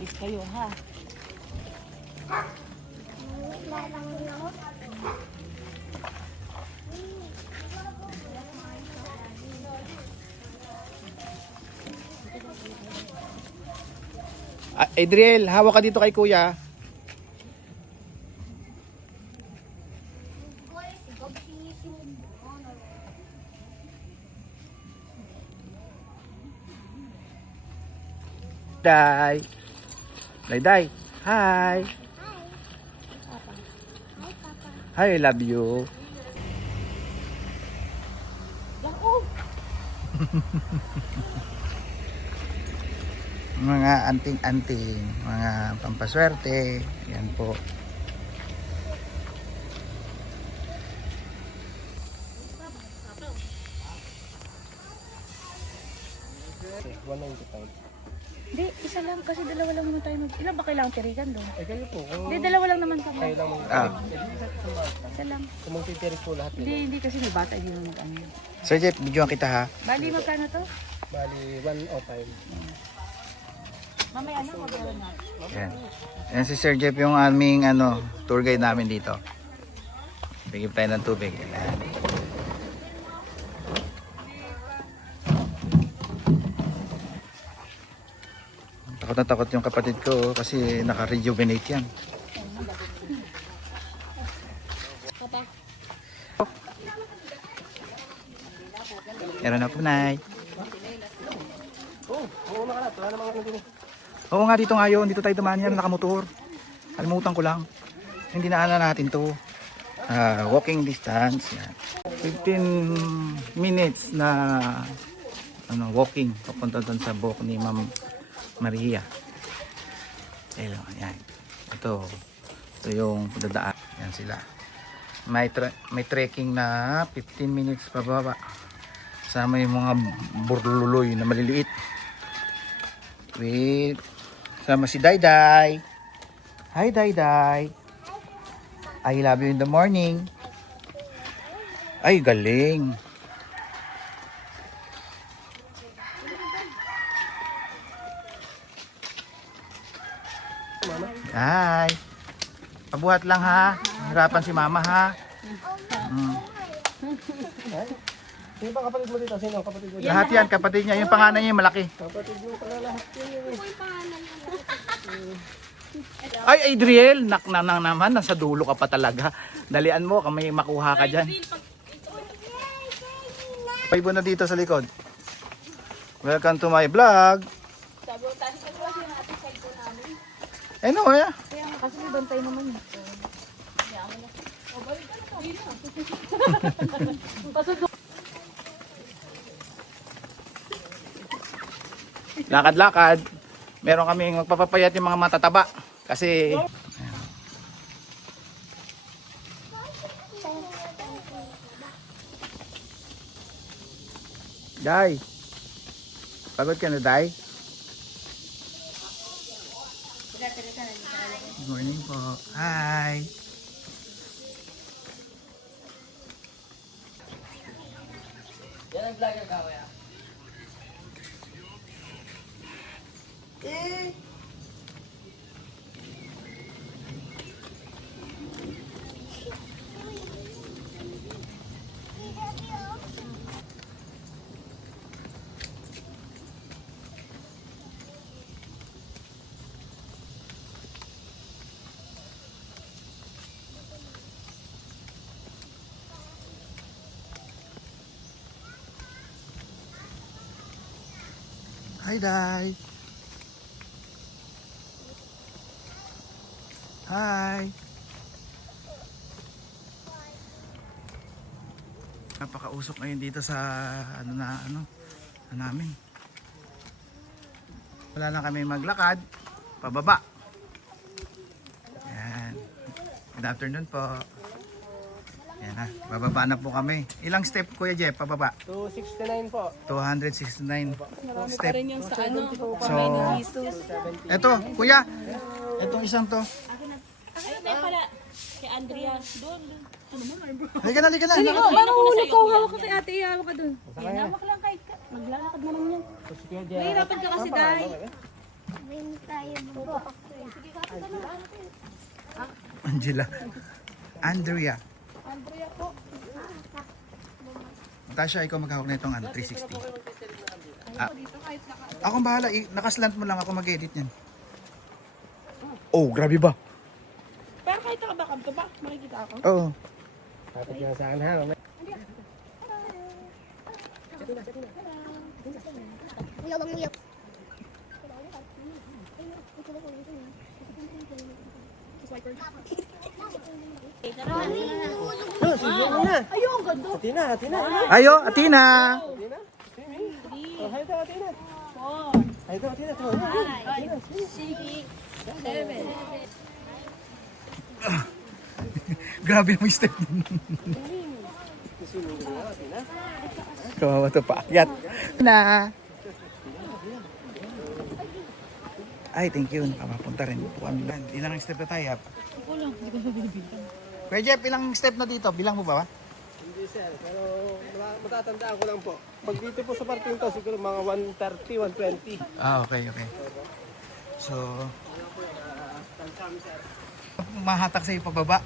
Bis kayo ha. Adriel, hawak ka dito kay kuya. Day. Day. Hi. Hi, I love you. Mga anting-anting, mga pampaswerte. Yan po. Hindi, isa lang kasi dalawa lang naman tayo mag... Ilan ba kailangan tirikan doon? Eh kayo po, Hindi, dalawa lang naman kami. kayo lang mag Isa lang. kung magtitirik po lahat Hindi kasi may bata, hindi naman mag-ano. Sir Jeff, videoan kita ha. Bali, magkano to? bali 105. Mamaya na, magkano na. Yan. Yan si Sir Jeff yung aming tour guide namin dito. Bigyan tayo ng tubig. Yan. Takot na takot yung kapatid ko kasi naka-rejuvenate yan. Meron na po, Nay. Oo nakalat, wala namang ano din. Oo nga, dito ngayon. Dito tayo dumaan yan, nakamotor. Kalimutan ko lang. Hindi na natin to. Walking distance. Yan. 15 minutes na walking. Papunta doon sa buhok ni Ma'am Maria. Hello, yan. Ito yung dadaan. Yan sila. May trekking na 15 minutes pababa. Sama yung mga burluloy na maliliit. Wait. Sama si Dayday. Hi Dayday. I love you in the morning. Ay, galing. Hi. Pabuhat lang ha. Hirapan si mama ha. Sino ba kapatid mo dito? Sino ang kapatid mo dito? Lahat yan, kapatid niya. Yung panganay niya yung malaki. Kapatid mo pala lahat yun. Ay, Adriel, naman, nasa dulo ka pa talaga. Dalian mo, kami makuha ka dyan. Paibo na dito sa likod. Welcome to my vlog. Eh no, eh. Kaya nga, kasi may bantay naman. Lakad-lakad. Meron kaming magpapapayat yung mga matataba. Kasi Day. Pagod ka na, Day? Good morning po. Hi. Yan ang vlogger ka kaya? Hi, Day. Hi. Napakausok ngayon dito sa namin. Wala na kami maglakad pababa. Yan. Good afternoon po. Yan na, bababa na po kami. Ilang step, Kuya Jeff, pababa? 269 po. 269 Marami step. pa rin yung sa ano. So, Jesus. eto, Kuya. Etong isang to. Ay, may pala. Kay Andrea. Doon. Ano mo, Marbo? Halika na, halika na. Sige, marunong ko. Hawak ka kay ate. Hawak ka doon. Hawak lang kay. Maglalakad na lang yan. Nahihirapan ka kasi, Day. Rin tayo baba. Angela. Andrea. Tasha, ikaw maghahawak na itong 360. Akong bahala. Nakaslant mo lang ako mag-edit yan. Oh, grabe ba? Pero kahit nakabakam to ba? Makikita ako. Oo. Tapos yan sa akin ha. Uyab ang uyab. No, sige mo na. Ayun, ang ganda. Atina. Ayo, Atina! Oh, hay daw, Atina. 4, Hay daw, Atina. 5, 6, 7. Grabe yung step. Kawawa to paakyat. Na. Ay, thank you. Nakapunta rin po kami. Ilang step na tayo? Ako lang, hindi ko mabibilang. Kuya Jeff, ilang step na dito? Bilang mo ba? Hindi sir, pero matatandaan ko lang po. Pag dito po sa parking to, siguro mga 130, 120. Ah, okay. So, mahatak sa'yo pababa.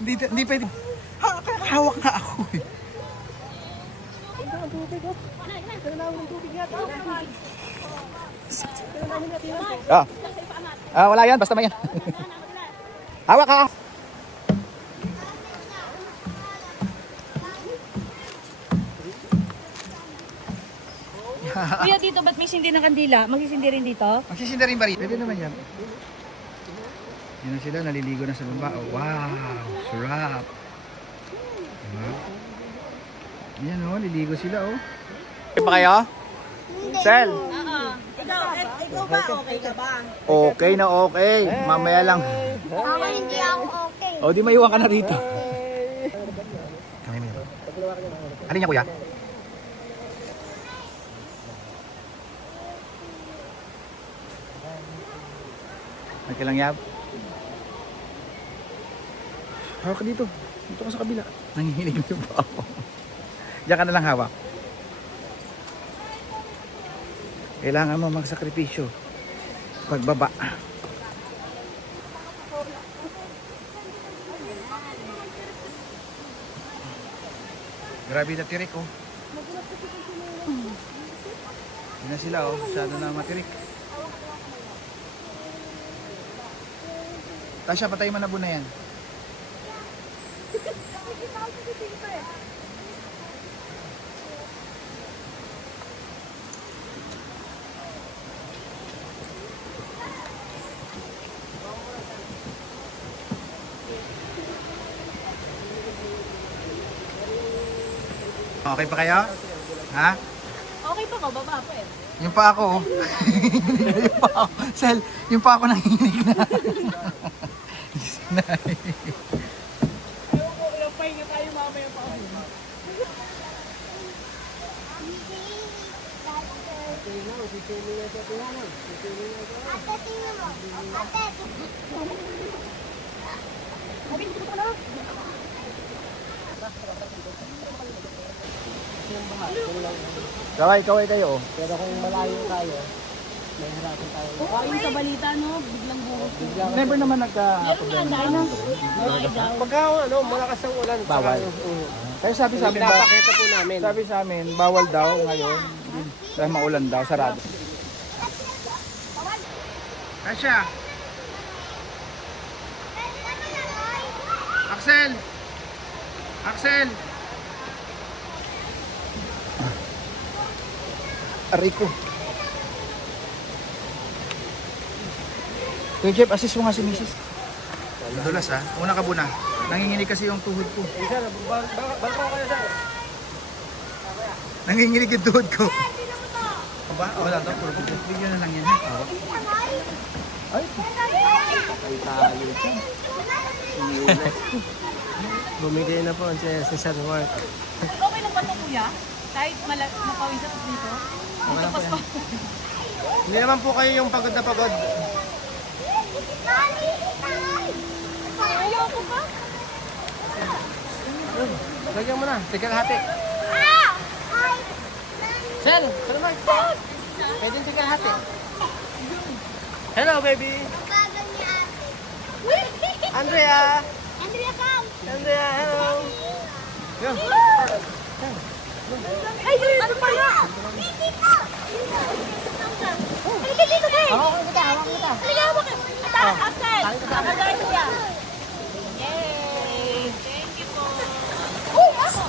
Hindi pwede. Hawak nga ako eh. Wala yan. Basta may yan. Hawak ka. Kuya, dito ba't may sindi ng kandila? Magsisindi rin dito? Magsisinda rin ba rin? Pwede naman yan. Yan na sila, naliligo na sa baba. Oh, wow, sarap. Diba? Yan oh, liligo sila oh. Okay pa kayo? Sel? Ikaw ba? Okay ka ba? Okay na okay. Mamaya lang. Ako hindi ako okay. O, di maiwan ka na rito. Kami meron. Alin niya kuya? Okay lang yab. Hawak ka dito. Dito ka sa kabila. Nangihinig mo yung paa ko. Diyan ka na lang hawak. Kailangan mo magsakripisyo. Pagbaba. Grabe na tirik oh. Yun na sila oh. Masyado na matirik. Tasha, patay mo na na yan. Okay pa kayo? Ha? Okay pa ko, baba po eh. Yung pa ako oh. Yung pa ako. Sel, yung pa ako nanginig na. Ayaw ko, ilang pahinga tayo mamaya pa ako. Ate, tingnan mo. Ate. Kaway kayo oh. Pero kung malayo tayo, may hirapan tayo. Yung sa balita, no? Biglang buhos. Never naman nagka-problema. Pagka malakas ang ulan, Bawal. Kaya sabi sa amin, pinapakita po namin. sabi sa amin, bawal daw ngayon. Dahil maulan daw, sarado. Kasha! Axel! Axel! Aray ko. Kuya Jeff, assist mo nga si Mrs. Madulas ha. Una ka muna. Nanginginig kasi yung tuhod ko. Sir, balko kayo sir. Nanginginig yung tuhod ko. Aba, wala to. Puro video na lang yan. Ha? Ay, Ay tayo siya. Bumigay na po si Sir Mark. Okay lang ba ito, kuya? Kahit mapawisan dito? Okay lang po yan. Hindi naman po kayo yung pagod na pagod. Ayaw ko ba? Lagyan mo na, tigil hati. Sir, Sir Mark. Pwede hindi ka hati. Hello, baby. Bagal ni ate. Andrea. Andrea, come. Andrea, hello. Yun. Ay, ano pala? Dito. Halika dito, babe. Hawakan kita, hawakan kita. Halika, hawak ka. Taas, Axel. Nakagay siya. Yay! Thank you po. Uy, ako.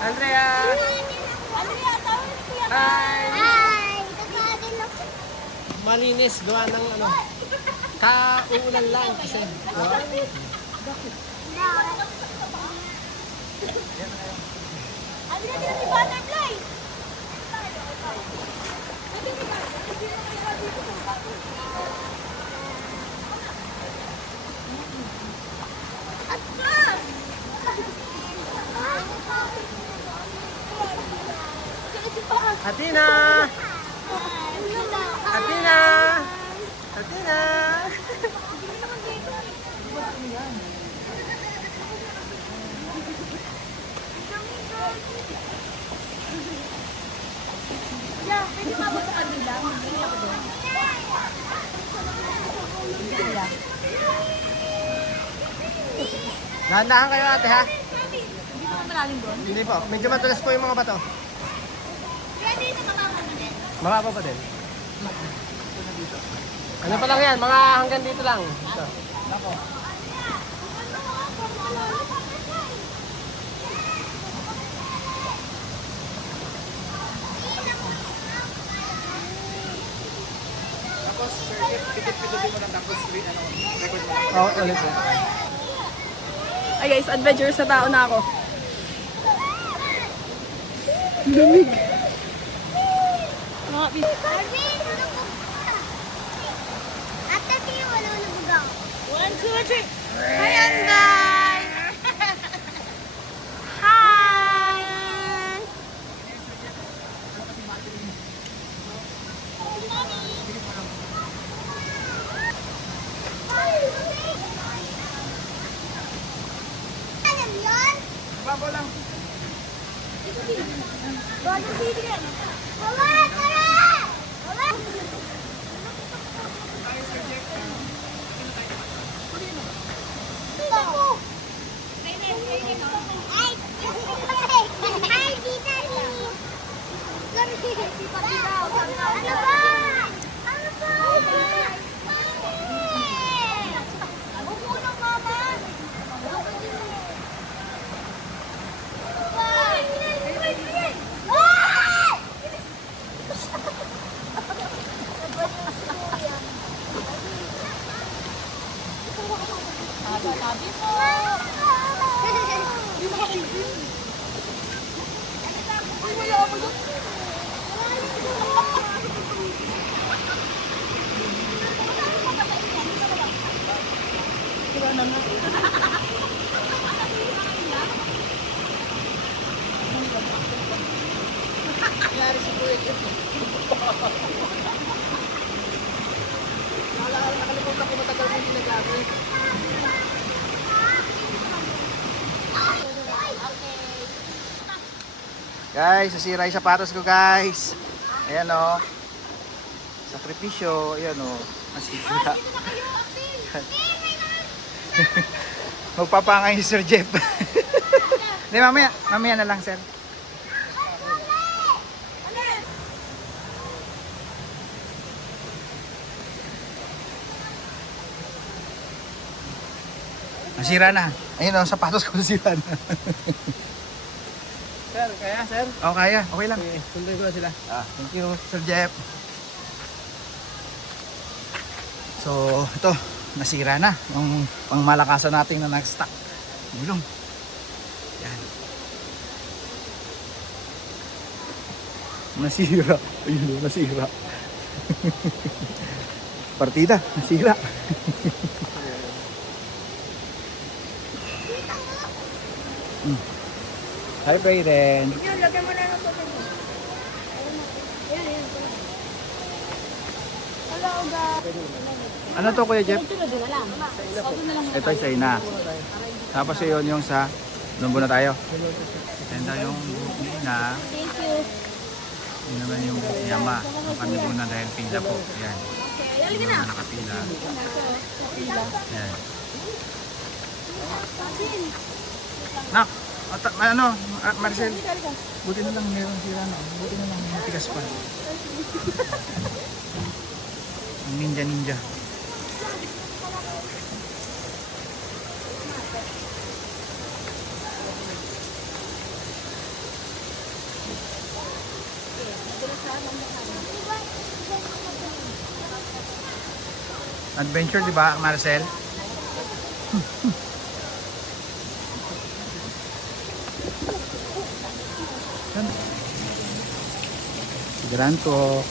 Andrea. Andrea, tawag siya. Hi. Hi. Nagkain ako. Malinis, gawa ng ano. Kauulan lang kasi. Gawa. Andrea, dito si Butterfly. Athena. Athena. Athena. Yeah, pwede mabot sa kanila. Hindi ako doon. Dahan-dahan kayo ate ha. Hindi naman malalim doon. Hindi po, medyo matulas po yung mga bato. Mababa pa din. Ano pa lang yan, mga hanggang dito lang. Ito. Tapos, pikit-pikutin mo lang tapos record mo. Oo, ulit. Ay guys, adventure sa tao na ako. Lamig. Ate, tiyo, wala na bugaw. 1, 2, 3. Hi, Anday! Hi! Alam yun? Babo lang. Golden City yan. Wala, tara! Wala! Ako! Ay, ay, tita ni. Ano ba? Ano ba? Upo ng mama. Sabi mo. Nakalimutan ko matagal mo yung ginagamit. Guys, nasira yung sapatos ko guys. Ayan o. Sakripisyo. Ayan o. Nasira. Magpapangay si Sir Jeff. Hindi, mamaya na lang sir. Nasira na. Ayun o, sapatos ko nasira na. Sir, kaya sir? O, kaya. Okay lang. Okay, sunduin ko na sila. Thank you, Sir Jeff. So, ito, nasira na. Yung pangmalakasan natin na nag-stock. Gulong. Yan. Nasira. Ayun, nasira. Partida, nasira. Hi, Brayden. Yun, lagyan mo na ng tubig. Ayan, ayan. Hello, guys. Ano to, Kuya Jeff? Ito na din alam. Sabi na lang muna Ito ay sa ina. Tapos yun yung sa lumbo na tayo. Yan daw yung buhok ni ina. Thank you. Yun naman yung buhok ni ama. Ang kami muna dahil pila po. Yan. Lalagyan Yung na. mga nakapila. Yan. Nak! Ano? Marcel? Buti na lang meron sila. No? Buti na lang matigas pa. Ang ninja. Adventure, di ba, Marcel? Sigaran ko.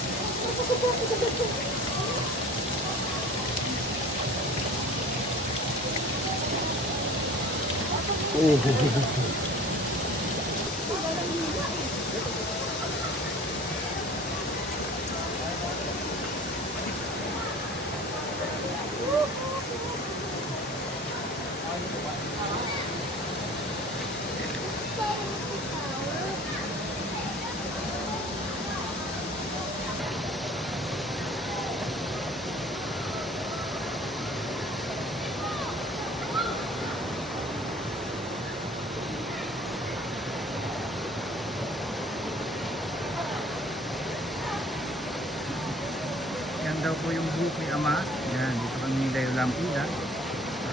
Yan daw po yung buhok ni ama. Yan, dito kami dahil lampida.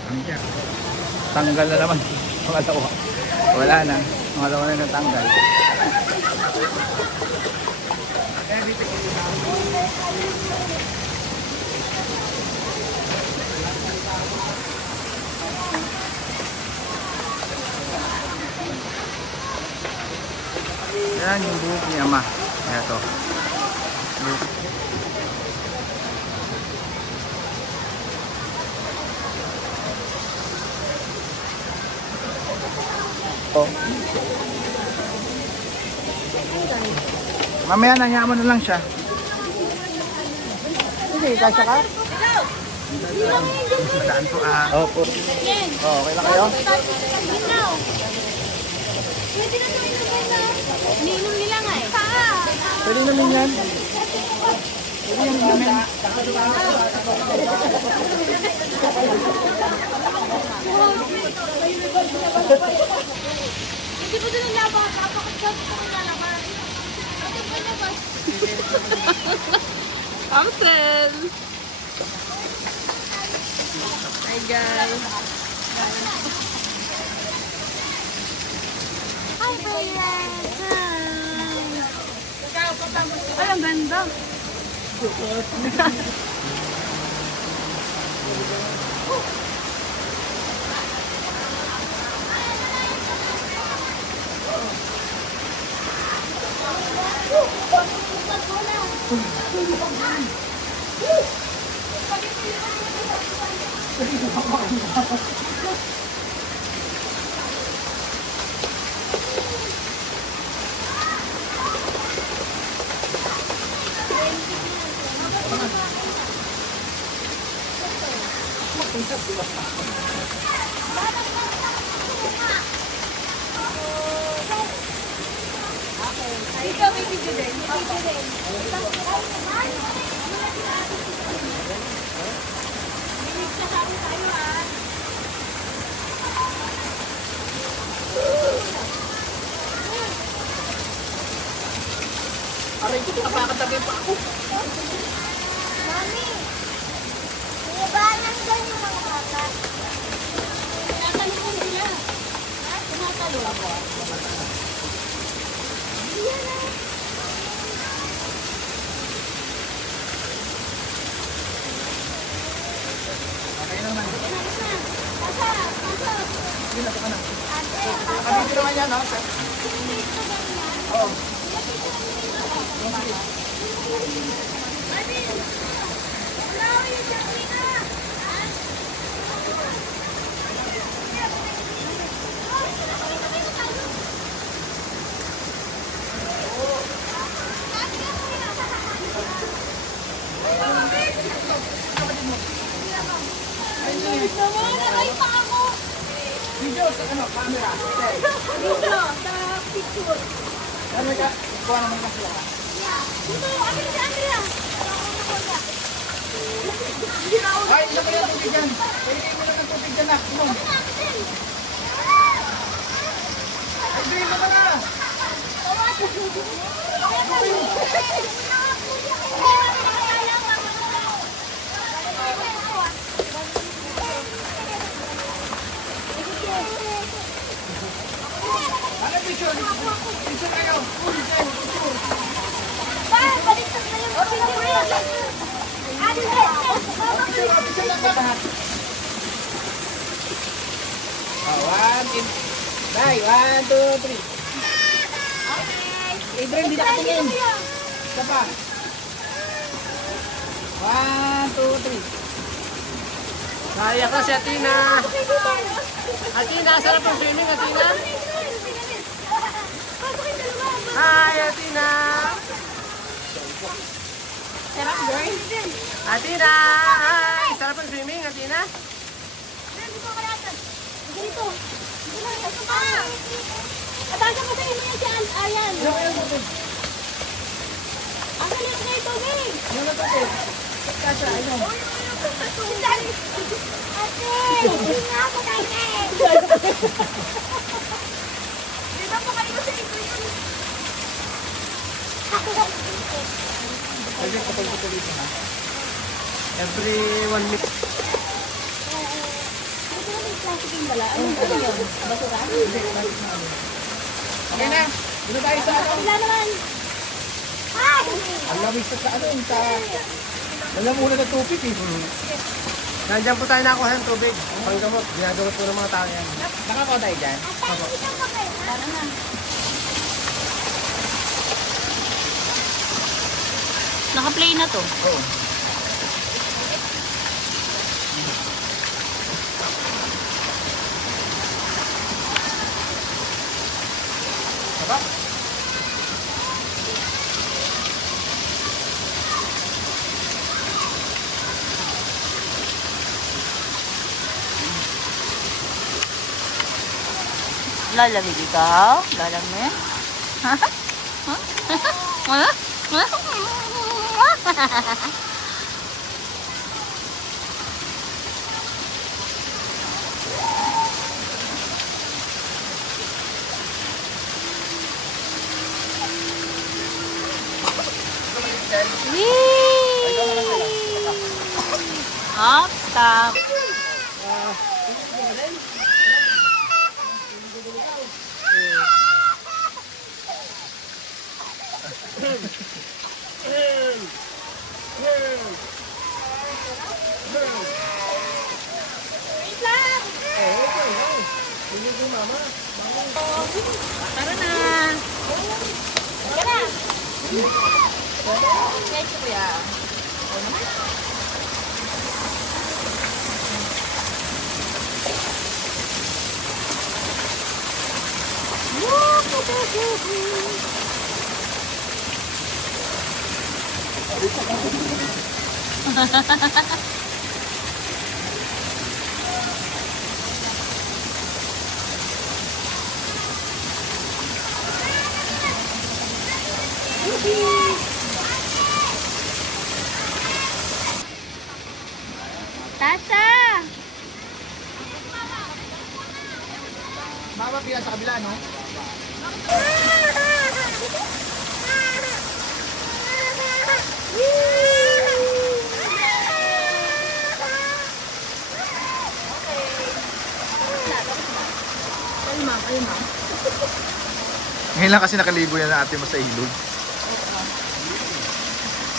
Kami dyan. Tanggal na naman. Pangalawa. Wala na. Pangalawa na natanggal. Yan yung buhok ni ama. Ito. Buhok. Mamaya nanyaan mo na lang siya. Sige, kasya ka? Daan po Opo. Okay lang kayo? Pwede na tayo na. Iniinom nila nga eh. Pwede namin yan. Pwede yan namin. Hindi po sila labas. Napakasad ko na labas. Ate, pa labas. Amsel! Hi guys! Hi, friends. Ay, ang ganda! Ikaw, may video din. May video din. Aray ko, napakatabi pa ako. Mami, niyabalan daw yung mga bata. Tinatalo ko sila. Tinatalo ako. Yan na. Okay naman. Pasa, pasa. Hindi na po ka na. Ate, pasa. no? Oo. Nakay pa ako. Video sa ano, camera. Dito, sa picture. Ano ka? Kuha naman ka sila. Dito, ano si Andrea? Ay, isa pa yung tubig dyan. Pwede mo lang ng tubig dyan na. Inom. Ay, bilhin mo ka na. Ano picture? Picture kayo. Picture lang ba? One, two, bye. 1, 2, 3. Adrian, di nakatingin. Isa pa. 1, 2, 3. Naiyak na si Athena. Athena, sarap ang swimming, Athena. Hi, Athena. Sarap, girl. Athena, hi. Sarap ang swimming, Athena. Dito. Atasan mo sa inyo yan si Ayan. Ang galit na ito, May. Kasha, inom. Ate, hindi nga ako kainin. Di ba po kayo sa ito yun? Pwede kapag-kapag dito ha. Every 1 minute. Ito na yung plastic yung bala. Ano yun? Basura? Okay na. Dito tayo sa ano. Wala naman. Hi! Ang lamig sa ano. Wala muna na tubig eh. Nandiyan po tayo nakuha ng tubig. Panggamot. Ginagamot po ng mga tao yan. Nakakaw tayo dyan. Tara na. Naka-play na to. Oo. Diba? Lalamig ikaw? Lalamig? Ha? Ha? Ha? Up, stop. Tara na. Tara. Yes, kuya. Tasha! Mama, pila sa kabila, no? Ngayon lang kasi nakaligo yan na ate mo sa ilog.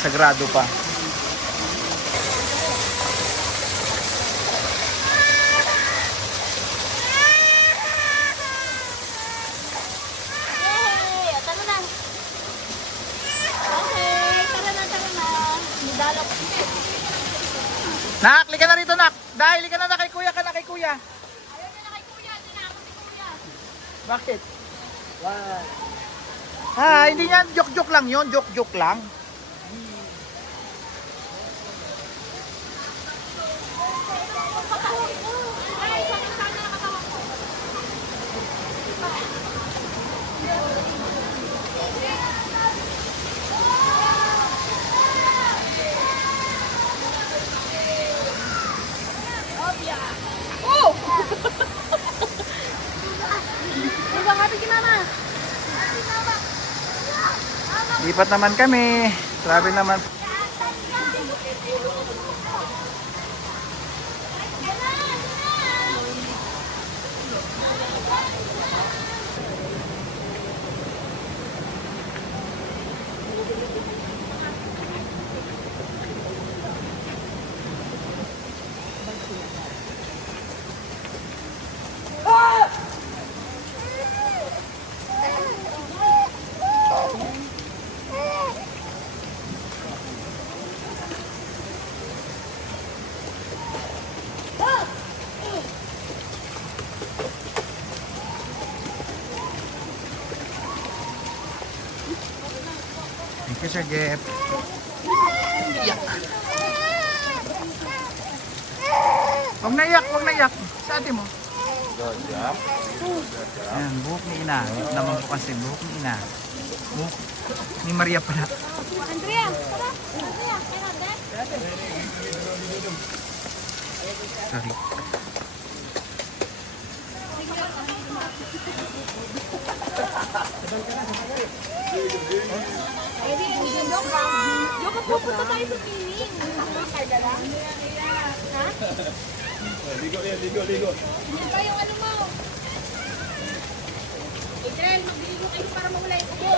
Sagrado pa. Nak, lika na rito, nak. Dahil lika na kay kuya, kay kuya. Ayaw niya na kay kuya. Tinakot si kuya. Bakit? Ha, hindi yan. Joke-joke lang yun. Joke-joke lang. Ay, sakit sana na katawan ko. Oh! Diba nga si mama? Lipat naman kami. Travel naman. Thank you, Sir Jeff. Iyak. Huwag na iyak, huwag na iyak. Sa ate mo. Ayan, buhok ni ina. Ito naman po kasi buhok ni ina. Buhok ni Maria pala. Andrea, tara. Andrea, kaya Sorry. Yung pupunta tayo sa piling. Karga lang. Ha? Ligo yan, ligo. Hindi pa yung ano mo. Adriel, magbili mo kayo para mawala yung ubo.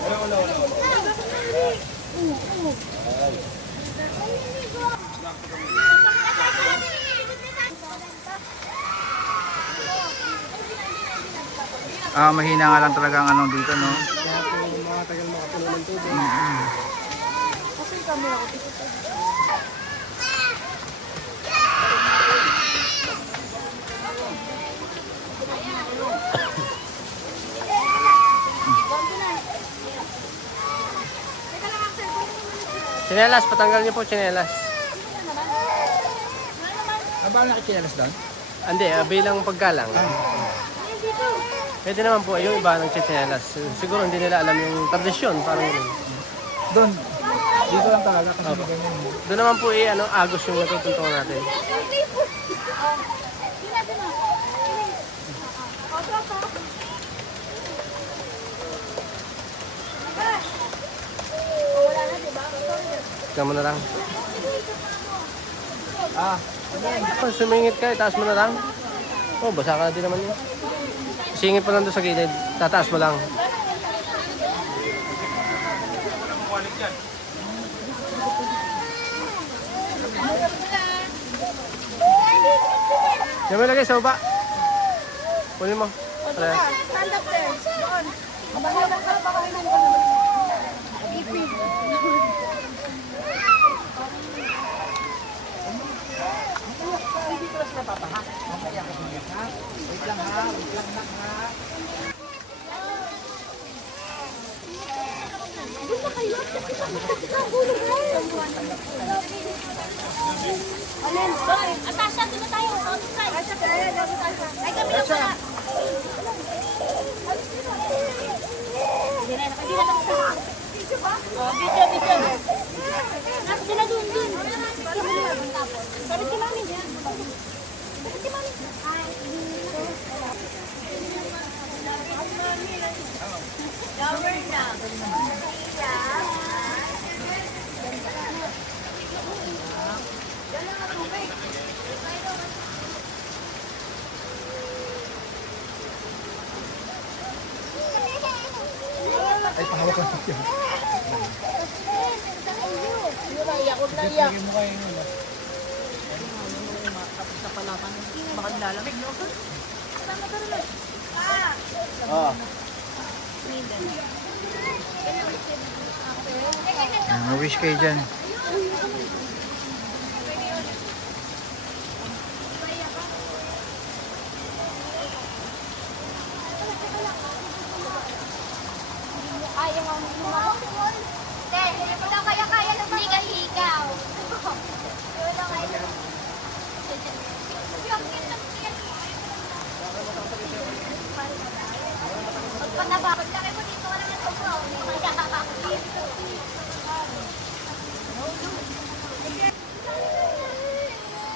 Wala. Mahina nga lang talaga ang ano dito, no? Kaya po mga tagal makapuno ng tubig. Tsinelas, patanggal niyo po tsinelas. Ba nakikilalas doon? Hindi, bilang paggalang. Pwede naman po, yung iba ng tsinelas. Siguro hindi nila alam yung tradisyon, parang yun. Doon. Dito lang talaga kasi ganyan. Doon naman po agos yung natutuntungan natin. Ikaw mo na lang. Sumingit ka, itaas mo na lang. Oh, basa ka na din naman yun. Singit pa lang doon sa gilid, tataas mo lang. Yan mo lagay sa baba. Kunin mo. Ayan. Stand up there. Doon. Alin? Doon. Atasha, doon na tayo. Atasha, ay kami lang pala. Hindi na sa video ba? Video. Nasa sila doon. Sabi si Mami. Ay, pahawak ko siya. Sige mo kayo yun. Sa palaman, baka nilalamig, no? Wish kayo dyan. Hindi mo daw kaya-kaya ng mga higaw. Pagpanabakot na kayo dito, wala na ito bro.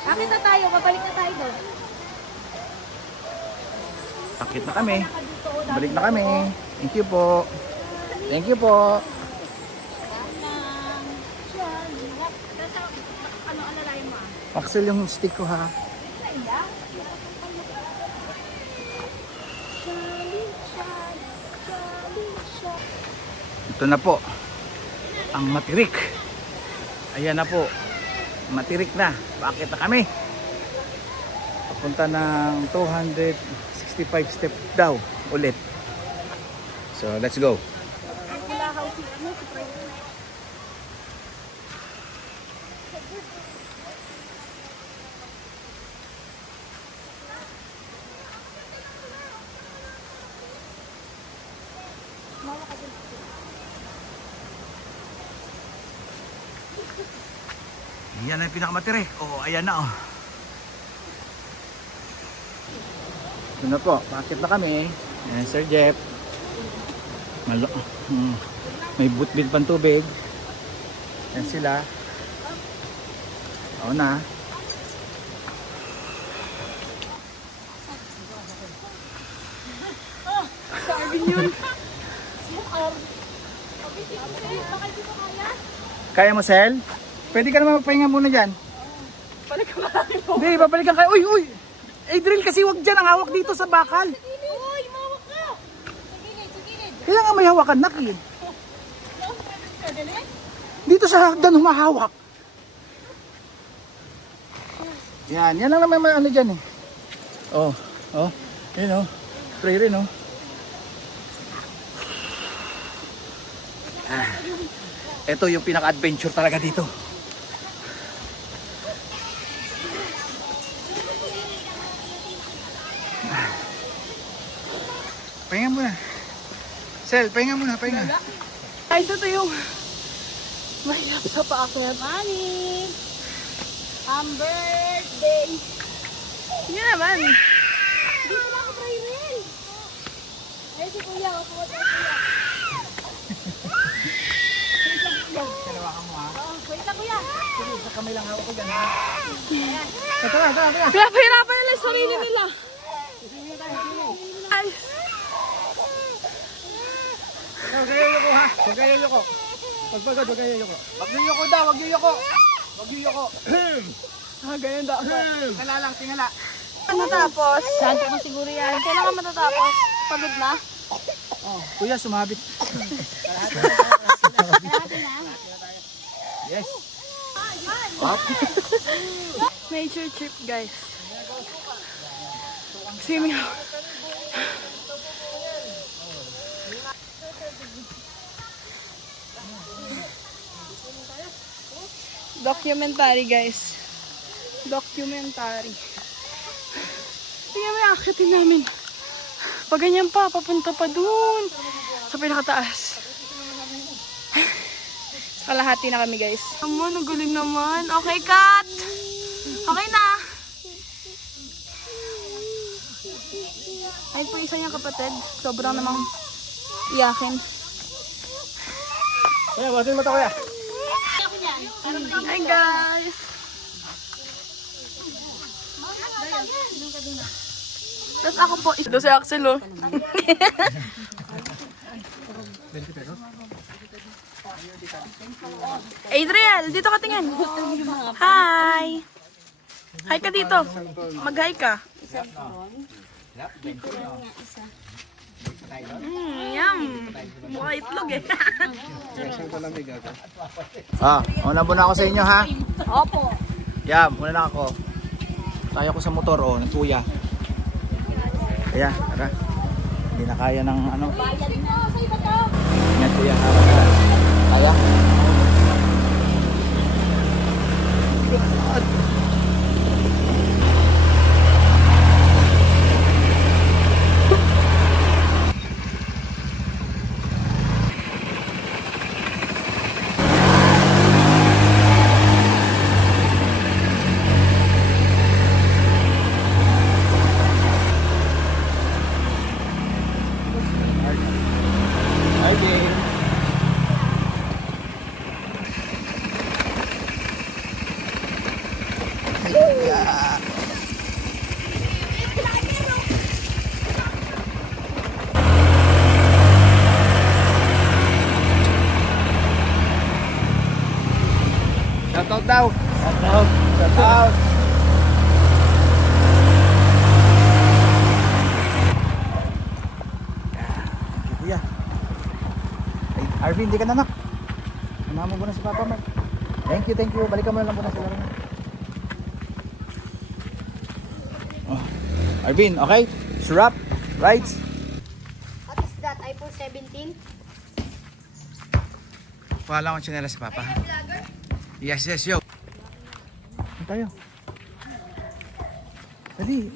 Bakit na tayo? Babalik na tayo doon. Akit na kami. Balik na kami. Thank you po. Thank you po. Axel yung stick ko ha. Ito na po. Ang matirik. Ayan na po. Matirik na. Bakit na kami? Papunta ng 265 step daw ulit. So let's go. Yan ang pinakamatirik. Oh, ayan na oh. Ito na po, bakit na kami? Ayan, Sir Jeff. May butbit pang tubig. Ayan sila. Oo na. Kaya mo, Sel? Pwede ka naman magpahinga muna dyan. Balikan ka namin po. Hindi, babalikan ka. Uy, uy! Adriel, kasi wag dyan ang hawak dito sa bakal. Uy, mawak ka! Sa gilid. Kaya nga may hawakan, Naki. Dito sa hagdan humahawak. Yan lang naman may ano dyan eh. Oh, yun oh. Spray rin oh. Ito yung pinaka-adventure talaga dito. Pahinga muna. Sel, pahinga muna, pahinga. Guys, ito yung mahirap sa paakyat. Money! Birthday! Yun naman. Hindi na ako Raymel! Ay, si Kuya, upo ko tayo Kuya. Kalawa ka mo ha. Wait lang Kuya! Sige, sa kamay lang hawak ko dyan ha. Tara. Pinapahirapan nila yung sarili nila. Ay. Huwag kayo yuko ha. Huwag kayo yuko. Pagpagod, huwag kayo yuko. Huwag niyo yuko daw, huwag niyo yuko. Huwag niyo yuko. Ganyan daw. Tingala lang, tingala. Matatapos. Saan ko siguro yan? Kailangan matatapos. Pagod na. Oh, kuya, sumabit. Yes. Up. Nature trip, guys. Swimming. Documentary, guys. Documentary. Tingnan mo yung akitin namin. Pag ganyan pa, papunta pa dun. Sa pinakataas. Kalahati na kami, guys. Naman, ang galing naman. Okay, cut! Okay na! Ayun po isa niyang kapatid. Sobrang namang iyakin. Kuya, batin mata kuya. Hi, guys! Tapos ako po, ito si Axel, oh. Adriel, dito ka tingin. Hi! Hi ka dito. Mag-hi ka. Yum! Mukha itlog eh. Una muna ako sa inyo ha. Opo. Yeah, muna na ako. Kaya ko sa motor, oh, ng kuya. Kaya, tara. Hindi na kaya ng ano. Ingat kuya, kaya. out daw. Shout out. Kuya. Ay, Arvin, di ka na nak. Samahan mo muna si Papa Mark. Thank you, thank you. Balikan mo na lang muna sila rin. Oh. Arvin, okay? Strap, right? What is that? iPhone 17? Wala akong tsinela si Papa. Yes, yes, yo. Ano tayo? Dali.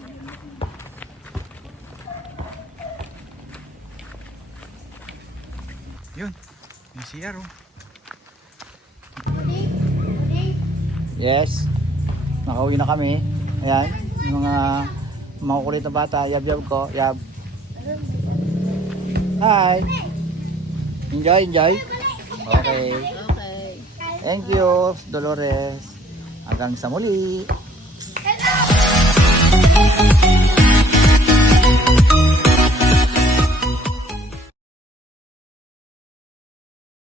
Yun. Yung CR, oh. Yes. Nakauwi na kami. Ayan. Yung mga makukulit na bata. Yab-yab ko. Yab. Hi. Enjoy, enjoy. Okay. Thank you, Dolores. Hanggang sa muli. Hello!